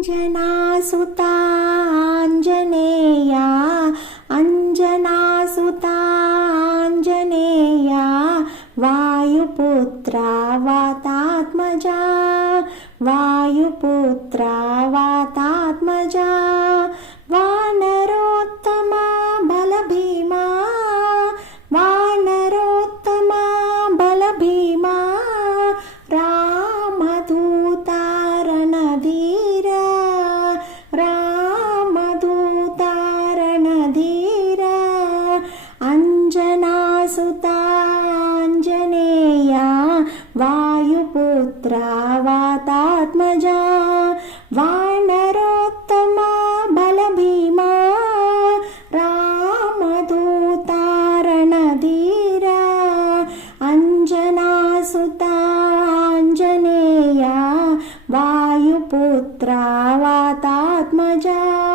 अंजनासुतांजनेया अंजनासुतांजनेया Vayuputras वातात्मजा Vayuputras वातात्मजा वानरोत्तमा Balabhima वानरोत्तमा Balabhima रामदूता रणधीरा रामदूता रणधीरा अंजनासुता Anjaneya Vayuputras वातात्मजा वानरोत्तमा Balabhima रामदूता रणधीरा अंजनासुता Anjaneya Vayuputras वातात्मजा।